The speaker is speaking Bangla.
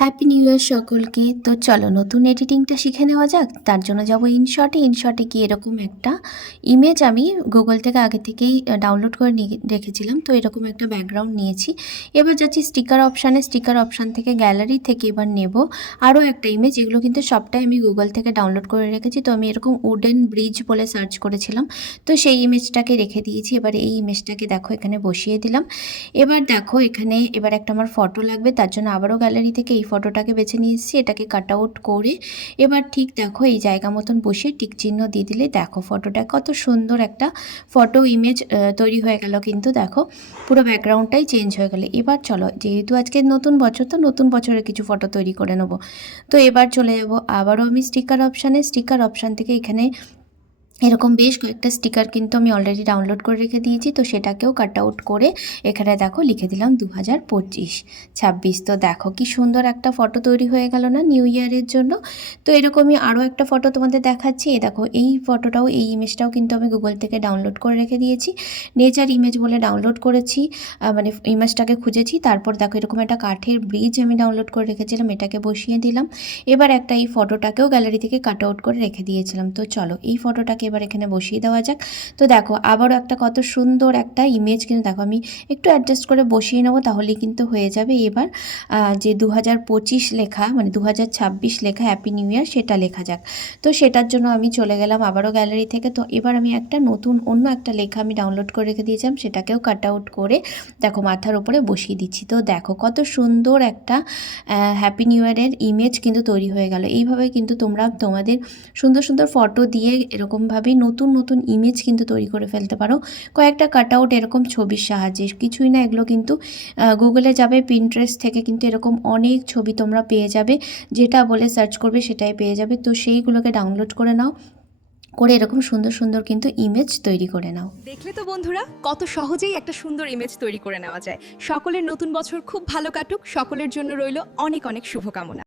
হ্যাপি নিউ ইয়ার সকলকে। তো চলো নতুন এডিটিংটা শিখে নেওয়া যাক। তার জন্য যাবো ইনশটে গিয়ে এরকম একটা ইমেজ আমি গুগল থেকে আগে থেকেই ডাউনলোড করে নিয়ে রেখেছিলাম। তো এরকম একটা ব্যাকগ্রাউন্ড নিয়েছি। এবার যাচ্ছি স্টিকার অপশান থেকে গ্যালারি থেকে এবার নেব আরও একটা ইমেজ। এগুলো কিন্তু সবটাই আমি গুগল থেকে ডাউনলোড করে রেখেছি। তো আমি এরকম উডেন ব্রিজ বলে সার্চ করেছিলাম, তো সেই ইমেজটাকে রেখে দিয়েছি। এবার এই ইমেজটাকে দেখো এখানে বসিয়ে দিলাম। এবার দেখো এখানে এবার একটা আমার ফটো লাগবে, তার জন্য আবারও গ্যালারি থেকে এই ফটোটাকে বেছে নিয়ে এসেছি। এটাকে কাট আউট করে এবার ঠিক দেখো এই জায়গা মতন বসিয়ে টিক চিহ্ন দিয়ে দিলে দেখো ফটোটা কত সুন্দর একটা ফটো ইমেজ তৈরি হয়ে গেল। কিন্তু দেখো পুরো ব্যাকগ্রাউন্ডটাই চেঞ্জ হয়ে গেল। এবার চলো, যেহেতু আজকে নতুন বছর, তো নতুন বছরের কিছু ফটো তৈরি করে নেবো। তো এবার চলে যাব আবারও আমি স্টিকার অপশান থেকে এখানে এরকম বেশ কয়েকটা স্টিকার কিন্তু আমি অলরেডি ডাউনলোড করে রেখে দিয়েছি। তো সেটাকেও কাট আউট করে এখানে দেখো লিখে দিলাম 2025-26। তো দেখো কি সুন্দর একটা ফটো তৈরি হয়ে গেল না নিউ ইয়ারের জন্য। তো এরকমই আরও একটা ফটো তোমাদের দেখাচ্ছি। দেখো এই ফটোটাও, এই ইমেজটাও কিন্তু আমি গুগল থেকে ডাউনলোড করে রেখে দিয়েছি। নেচার ইমেজ বলে ডাউনলোড করেছি, মানে ইমেজটাকে খুঁজেছি। তারপর দেখো এরকম একটা কাঠের ব্রিজ আমি ডাউনলোড করে রেখেছিলাম, এটাকে বসিয়ে দিলাম। এবার একটা এই ফটোটাকেও গ্যালারি থেকে কাট আউট করে রেখে দিয়েছিলাম। তো চলো এই ফটোটাকে এবার এখানে বসিয়ে দেওয়া যাক। তো দেখো আবারও একটা কত সুন্দর একটা ইমেজ কিন্তু দেখো আমি একটু অ্যাডজাস্ট করে বসিয়ে নেবো, তাহলেই কিন্তু হয়ে যাবে। এবার যে 2025 লেখা, মানে 2026 লেখা হ্যাপি নিউ ইয়ার, সেটা লেখা যাক। তো সেটার জন্য আমি চলে গেলাম আবারও গ্যালারি থেকে। তো এবার আমি একটা নতুন অন্য একটা লেখা আমি ডাউনলোড করে রেখে দিয়েছিলাম, সেটাকেও কাট আউট করে দেখো মাথার উপরে বসিয়ে দিচ্ছি। তো দেখো কত সুন্দর একটা হ্যাপি নিউ ইয়ারের ইমেজ কিন্তু তৈরি হয়ে গেল। এইভাবে কিন্তু তোমরা তোমাদের সুন্দর সুন্দর ফটো দিয়ে এরকমভাবেই নতুন নতুন ইমেজ কিন্তু তৈরি করে ফেলতে পারো কয়েকটা কাট আউট এরকম ছবির সাহায্যে। কিছুই না, এগুলো কিন্তু গুগলে যাবে, পিন্টারেস্ট থেকে কিন্তু এরকম অনেক ছবি তোমরা পেয়ে যাবে, যেটা বলে সার্চ করবে সেটাই পেয়ে যাবে। তো সেইগুলোকে ডাউনলোড করে নাও, করে এরকম সুন্দর সুন্দর কিন্তু ইমেজ তৈরি করে নাও। দেখলে তো বন্ধুরা, কত সহজেই একটা সুন্দর ইমেজ তৈরি করে নেওয়া যায়। সকলের নতুন বছর খুব ভালো কাটুক, সকলের জন্য রইল অনেক অনেক শুভকামনা।